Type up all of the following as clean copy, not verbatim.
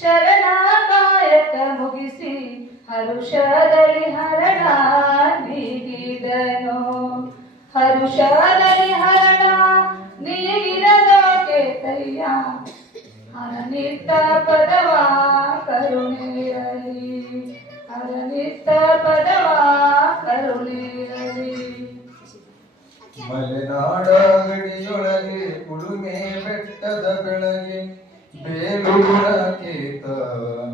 ಶರಣಕಾಯಕ ಮುಗಿಸಿ ಹರುಷದಲ್ಲಿ ಹರಣ ನೀಗಿದನು. ಹರುಷದಲ್ಲಿ ಹರಣ ನೀಗಿದನು ಕೇತಯ್ಯ ಅನನಿತ್ತ ಪದವ ಕರುಣೆಯಲಿ. ಅನನಿತ್ತ ಪದವ ಕರುಣೆಯಲಿ. ಮಲೆನಾಡ ಗಡಿಯೊಳಗೆ ಕುಳುಮೆ ಬೆಟ್ಟದ ಬೆಳಗ್ಗೆ ಬೇಲೂರ ಕೇತ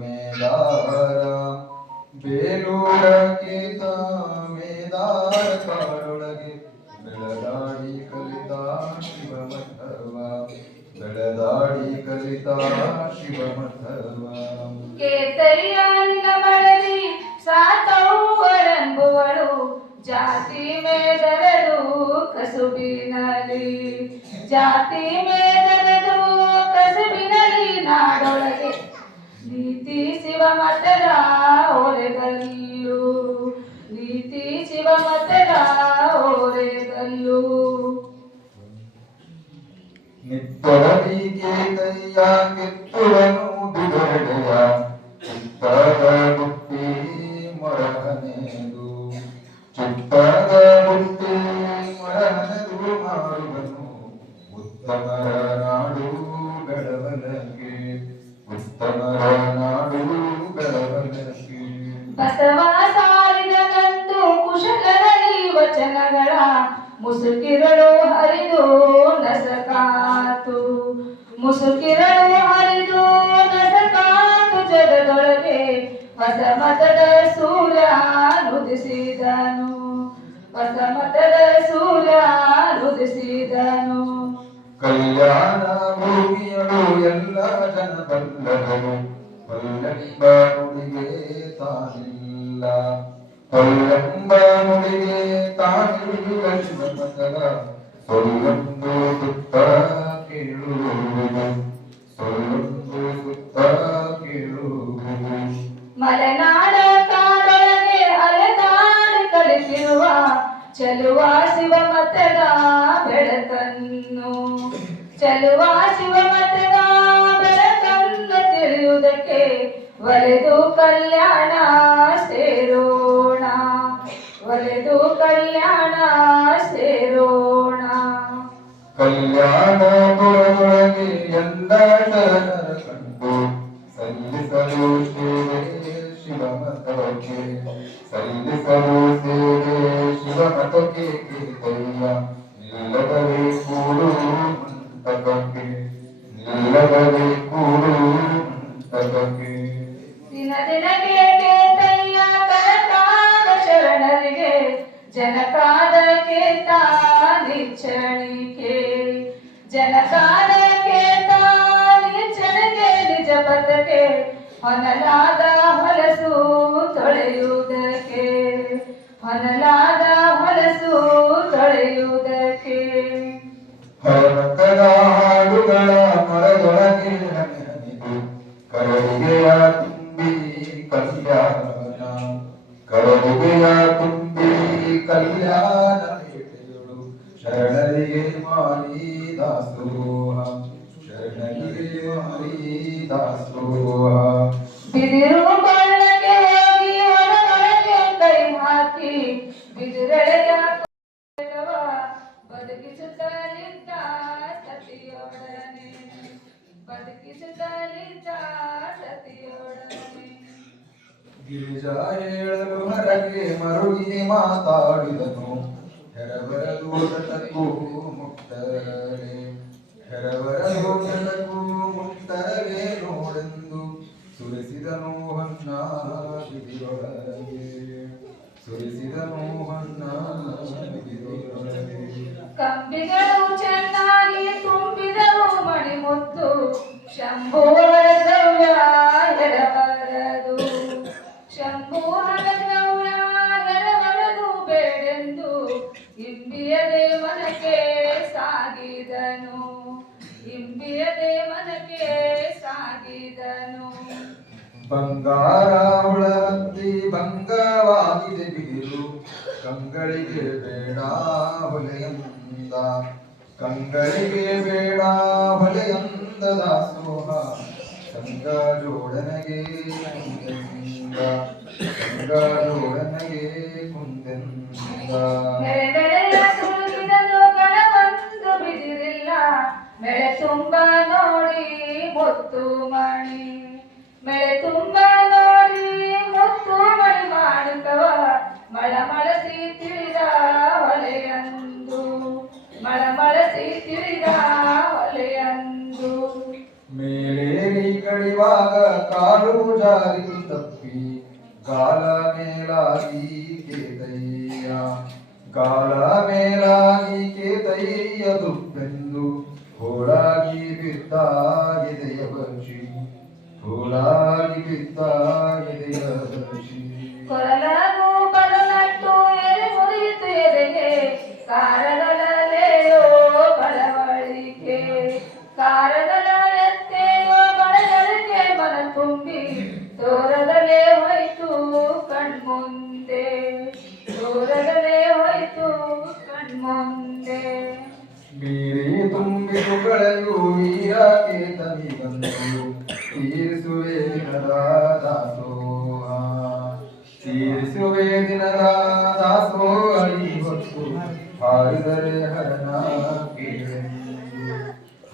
ಮೇದಾರ. ಬೇಲೂರ ಕೇತ ಮೇದಾರ ಕಾಡೊಳಗೆ ಬೆಳದಾಡಿ ಕಲಿತ ಶಿವಮಠವ. ಬೆಳದಾಡಿ ಕಲಿತ ಶಿವಮಠವ. ಕೇತಯ್ಯ ನಿನ್ನ ಮಡಲಿ ಸಾತವ್ವರೆಂಬುವಳು ಜಾತಿ ಮೇದರದು ಕಸುಬಿನಲಿ. ಜಾತಿ ಮೇದರದು ಕಸುಬಿನಲಿ ನಾಡೊಳಗೆ ನೀತಿ ಶಿವಮಠದ ಓರೆಗಲ್ಲು. ನೀತಿ ಶಿವಮಠದ ಓರೆಗಲ್ಲು. ನಿತ್ತರದಿ ಕೇತಯ್ಯ ಕಿತ್ತುವನು ಬಿಡಡೆಯ ಚಿತ್ತದ ಬುಟ್ಟಿ ಮೊರಹನೆದು. ಚಿತ್ತದ ಬುಟ್ಟಿ ಮೊರಹನೆದು ಮಾರುವನು ಉತ್ತಮರ ನಾಡು ಬೆಳವಲಗೆ. ಉತ್ತಮರ ನಾಡು ಬೆಳವಲಗೆ. ಬಸವ ಸಾರಿದನಂದು ಕುಶಲರಲ್ಲಿ ವಚನಗಳ ಮುಸುಕಿರಳು ಹರಿದು ನಸಕಾತು. ಮುಸುಕಿರಳು ಹರಿದು ನಸಕಾತು. ಜಗದೊಳಗೆ ಹೊಸ ಮತದ ಸೂರ್ಯ ನುದಿಸಿದನು. ಹೊಸ ಮತದ ಸೂರ್ಯ ನುದಿಸಿದನು. ಕಲ್ಯಾಣ ಭೂಮಿಯಳು ಎಲ್ಲ ಜನ ಬಲ್ಲವರು. ಕೊಲ್ಲೆಂಬ ನುಡಿಗೆ ತಾನಿಲ್ಲ. ಕೊಲ್ಲೆಂಬ ನುಡಿಗೆ ತಾನಿಲ್ಲ ಶಿವಮಠದ. ಸೊಲ್ಲೊಂದು ಸುತ್ತ ಕೇಳುವುದು. ಸೊಲ್ಲೊಂದು ಸುತ್ತ ಕೇಳುವುದು. ಮಲೆನಾಡ ಕಾಡೊಳಗೆ ಅಲೆದಾಡಿ ಕಲಿತಿರುವ ಚೆಲುವ ಶಿವಮಠದ ಬೆಳಕನ್ನು. ಚೆಲುವ ಶಿವಮಠದ ಬೆಳಕನ್ನು ತಿಳಿಯುವುದಕ್ಕೆ ಒಲೆದು ಕಲ್ಯಾಣ ಸೇರೋಣ. ಒಲೆದು ಕಲ್ಯಾಣ ಸೇರೋಣ. ಕಲ್ಯಾಣ ಪುರದೊಳಗೆ ಎಲ್ಲ ಶರಣರ ಕಂಡು ಸಲ್ಲಿಸಲು ಸೇವೆ ಶಿವಮಠಕ್ಕೆ. ಸಲ್ಲಿಸಲು ಸೇವೆ ಶಿವಮಠಕ್ಕೆ. ಕೇತಯ್ಯ ನಿಲ್ಲದವೇ ಕೂಡು ಮಂಟಪಕ್ಕೆ. ನಿಲ್ಲದವೇ ಕೂಡು ಮಂಟಪಕ್ಕೆ. ದಿನ ದಿನಕ್ಕೆ ಕೇತಯ್ಯ ಕನಕಾಗ ಶರಣರಿಗೆ ಜನಕಾದ ಕೇತ ನಿಚ್ಚಣಿಕೆ. ಜನಕಾದ ಕೇತ ನಿಚ್ಚಣಿಕೆ. ನಿಜ ಪದಕ್ಕೆ ಹೊನಲಾದ ಹೊಲಸು ತೊಳೆಯುವುದಕ್ಕೆ. ಹೊನಲಾದ ಹೊಲಸು ತೊಳೆಯುವುದಕ್ಕೆ. ಹರಕದ ಹಾಡುಗಳ ಮರದೊಳಗೆ ಹನಿದು ಕರಡಿಗೆಯ ತುಂಬಿ ಕಲ್ಯಾಣ. ಕರಡಿಗೆಯ ತುಂಬಿ ಕಲ್ಯಾಣ ಬೇಟೆಯಳು ಶರಣರಿಗೆ ಮಾರಿ ದಾಸೋಹ. ಶರಣರಿಗೆ ಮಾರಿ ದಾಸೋಹ. ಬಿದಿರು ಕೊಳ್ಳಕ್ಕೆ ಹೋಗಿ ಒಳಗೊಳಗೆ ಕೈ ಹಾಕಿ ಬಿದಿರೆಳೆಯ ಬದುಕಿಸುತ್ತಲಿದ್ದ ಸತಿಯೊಡನೆ. ಬದುಕಿಸುತ್ತಲಿದ್ದ ಸತಿಯೊಡನೆ. ಗಿರಿಜಾ ಹೇಳಲು ಹರಗೆ ಮರುಗಿ ಮಾತಾಡಿದನು. ಹೆರಬರಲು ತಟಕ್ಕೂ ಮುಕ್ತರೆ. ಹೆರಬರಲು ತಟಕ್ಕೂ ಮುಕ್ತರೆ ನೋಡೆಂದು ಸುರಿಸಿದನು ಹೊನ್ನ ಬಿದಿರೊಳಗೆ. ಸುರಿಸಿದನು ಹೊನ್ನ ಬಿದಿರೊಳಗೆ. ಕಂಬಿಗಳು ಚೆನ್ನಾಗಿ ತುಂಬಿದವು ಮಣಿಮುತ್ತು. ಶಂಭುವರ ದ್ರವ್ಯ ಎರವರದು. ಶಂಭುವರ ದ್ರವ್ಯ ಎರವರದು ಬೇಡೆಂದು ಇಂಬಿಯದೆ ಮನಕ್ಕೆ ಸಾಗಿದನು. ಇಂಬಿಯದೆ ಮನಕ್ಕೆ ಸಾಗಿದನು. ಬಂಗಾರ ಹುಳಹತ್ತಿ ಭಂಗವಾಗಿದೆ ಬಿದಿರು. ಕಂಗಳಿಗೆ ಬೇಡ ಹೊಲೆಯಂದ. ಕಂಗಳಿಗೆ ಬೇಡ ಹೊಲೆಯಂದ ದಾಸೋಹ. ಶಂಗಜೋಡನಗೆ ಕುಂದೆಂದ ಶಂಗಜೋಡನಗೆ ಕುಂದೆಂದ ಬೆಳೆ ಬೆಳೆಯ ಸುರುಗಿದನು ಗಳವೊಂದು ಬಿದಿರಿಲ್ಲ ಬೆಳೆ ತುಂಬ ನೋಡಿ ಮುತ್ತು ಮಣಿ ಬೆಳೆ ತುಂಬ ನೋಡಿ ಮುತ್ತು ಮಣಿ ಮಾಡುತ್ತವ ಮಳಮಳಸಿ ತಿಳಿದ ಹೊಲೆಯಂದು ಮಳಮಳಸಿ ತಿಳಿದ ಹೊಲೆಯಂದು ಮೇಲೇರಿ ಕಡಿವಾಗ ಕಾಲು ಜಾರಿತು ತಪ್ಪಿ ಗಾಲ ಮೇಲಾಗಿ ಕೇತಯ್ಯ ಗಾಲ ಮೇಲಾಗಿ ಕೇತಯ್ಯ ದುಪ್ಪೆಂದು ಹೋಳಾಗಿ ಬಿದ್ದ ಎದೆಯ ಬಕ್ಷಿ ಹೋಳಾಗಿ ಬಿದ್ದ ಎದೆಯ ಬಕ್ಷಿ ಕೊರಲಾಗೂ ಬಲನಟ್ಟು ಎರೆ ಮುರಿಯಿತು ಎದೆಗೆ ಕಾರಗಳೆಯೋ ಬಳವಳಿಕೆ ಕಾರಗಳ ಎತ್ತೆಯೋ ಬಳಗಳಿಗೆ ಮನ ತುಂಬಿ ತೋರದಲೇ ಹೋಯ್ತು ಕಣ್ಮುಂದೆ ತೋರದಲೇ ಹೋಯ್ತು ಕಣ್ಮುಂದೆ ಬೀರಿ ತುಂಬಿತು ಕಳೆಯು ವೀರ ಕೇತನಿ ಬಂದು ತೀರಿಸುವೆ ದಿನದ ದಾಸೋಹ ತೀರಿಸುವೆ ದಿನದ ದಾಸೋಹಿ ಹೊತ್ತು ಹಾರಿದರೆ ಹರನ ಕೇಳೆಂದು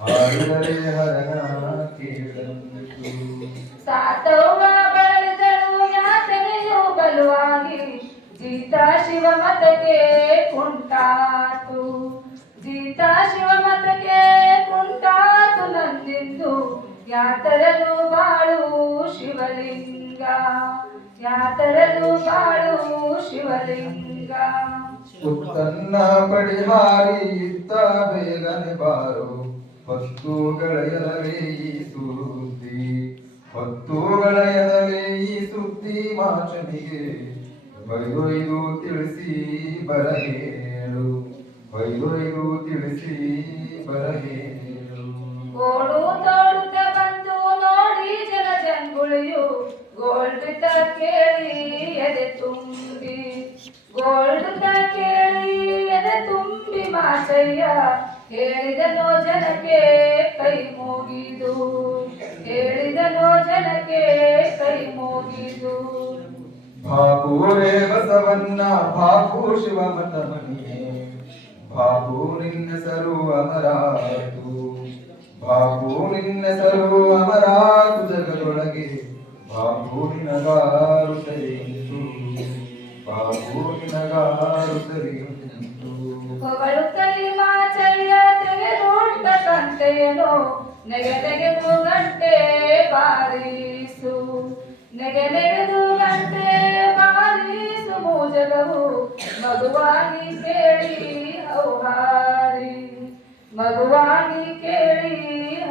ಹಾರಿದರೆ ಹರನ ಕೇಳೆಂದು ಸಾತವ್ವ ಬಳಲಿದಳು ಯಾತನೆಯು ಬಲವಾಗಿ ಜೀತ ಶಿವ ಮತಕ್ಕೆ ಕುಂಟಾತು ಜೀತ ಶಿವ ಮತಕ್ಕೆ ಕುಂಟಾತು ನಂದಿಂದು ಯಾತರಲು ಬಾಳು ಶಿವಲಿಂಗ ಯಾತರಲು ಬಾಳು ಶಿವಲಿಂಗ ಉತ್ತನ್ನ ಪಡಿಹಾರಿ ಇತ್ತ ಬೇಗನೆ ಬಾರು ಹೊತ್ತುಗಳ ಎದಲೇ ಈ ಸುದ್ದಿ ಹೊತ್ತುಗಳ ಎದಲೇ ಈ ಸುದ್ದಿ ಮಾಚನಿಗೆ ಬೈದೊಯ್ದು ತಿಳಿಸಿ ಬರಹೇಳು ಬೈದೊಯ್ದು ತಿಳಿಸಿ ಬರಹೇಳು ಓಡು ತೋಡುತ್ತ ಬಂದು ನೋಡಿ ಜನ ಜಂಗುಳಿಯು ಗೋಲ್ಡ್ ಕೇಳಿ ಎದೆ ತುಂಬಿ ಗೋಲ್ಡ್ ಕೇಳಿ ಎದೆ ತುಂಬಿ ಮಾಸಯ್ಯ ಹೇಳಿದನೋ ಜನಕ್ಕೆ ಕೈ ಮುಗಿದು ಹೇಳಿದನೋ ಜನಕ್ಕೆ ಕೈ ಮುಗಿದು ಬಾಪೂರೇ ಬಸವಣ್ಣ ಬಾಪು ಶಿವಮತ ಮಣಿಯೇ ಬಾಪು ನಿನ್ನೆಸರು ಅಮರಾತು ಬಾಪು ನಿನ್ನೆಸರು ಅಮರಾತು ಜಗದೊಳಗೆ ಬಾಪು ನಿನಗಾರು ಸರಿಯುಂಟು ಬಾಪು ನಿನಗಾರು ಸರಿಯುಂಟು ಹೊಗಳುತ್ತಲಿ ಮಾಚಯ್ಯ ತೆಗೆದುಂಟ ಕಂತೆಯನು ನೆಗೆ ನೆಗೆದು ಗಂಟೆ ಬಾರಿಸು ನೆಗೆ ನೆಗೆದು ಗಂಟೆ ಬಾರಿಸು ಮೂಜಗವು ಮಗುವಾಗಿ ಕೇಳಿ ಹೌಹಾರಿ ಮಗುವಾಗಿ ಕೇಳಿ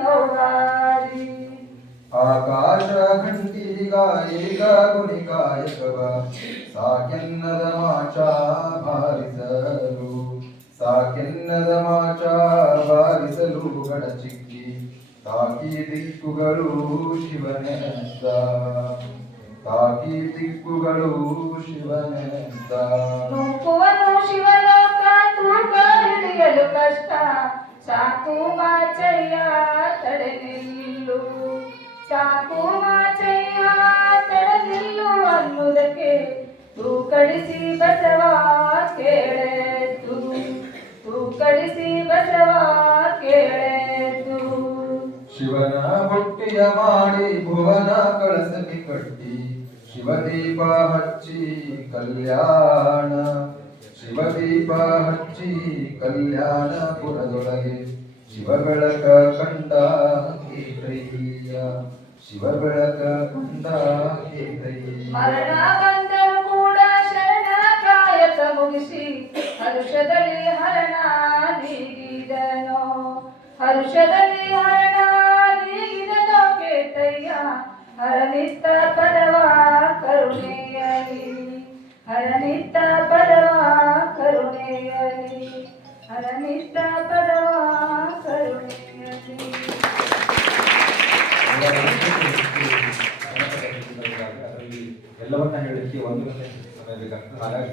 ಹೌಹಾರಿ ಆಕಾಶ ಘಂಟಿಗ ಏಕ ಗುಣಿಕಾಯಕವ ಸಾಕೆನ್ನದ ಮಾಚ ಬಾರಿಸಲು ಸಾಕೆನ್ನದ ಮಾಚ ಬಾರಿಸಲು ಗಡಚಿಕ್ಕಿ ತಾಕಿ ದಿಕ್ಕುಗಳು ಶಿವನೆಂದ ತಾಕಿ ದಿಕ್ಕುಗಳು ಶಿವನೆಂದ ನುಗ್ಗುವನು ಶಿವಲೋಕ ತೂಕ ಹಿಡಿಯಲು ಕಷ್ಟ ಸಾಕು ಮಾಚಯ್ಯ ತಡೆ ನಿಲ್ಲು ಸಾಕು ಮಾಚಯ್ಯ ತಡೆ ನಿಲ್ಲು ಅನ್ನುವುದಕ್ಕೆ ತೂಕಡಿಸಿ ಬಸವ ಕೇಳೆದ್ದು ತೂಕಡಿಸಿ ಬಸವ ಕೇಳೆದ್ದು ಶಿವನ ಬೊಟ್ಟಿಯ ಮಾಡಿ ಭುವನ ಕಳಸಕ್ಕೆ ಕಟ್ಟಿ ಶಿವದೀಪ ಹಚ್ಚಿ ಕಲ್ಯಾಣ ಶಿವದೀಪ ಹಚ್ಚಿ ಕಲ್ಯಾಣಪುರದೊಳಗೆ ಶಿವಬೆಳಕ ಕಂಡ ಕೇತಯ್ಯ ಶಿವಬೆಳಕ ಕಂಡ ಕೇತಯ್ಯ ಮರಣ ಬಂದರೂ ಕೂಡ ಶರಣ ಕಾಯಕ ಮುಗಿಸಿ ಹರುಷದಲ್ಲಿ ಹರಣ ನೀಗಿದನೋ ಹರುಷದಲ್ಲಿ ಹರಣ ನೀಗಿದನೋ ಕೇತಯ್ಯ ಹರನಿತ್ತ ಪದವ ಕರುಣೆಯಲಿ ಹರನಿತ್ತ ಪದವ ಕರುಣೆಯಲಿ ಹರನಿತ್ತ ಪದವ ಕರುಣೆಯಲಿ ಎಲ್ಲವನ್ನ ಹೇಳಲಿಕ್ಕೆ ಒಂದು ಸಮಯ ಬೇಕಾಗ್ತದೆ ಹಾಗಾಗಿ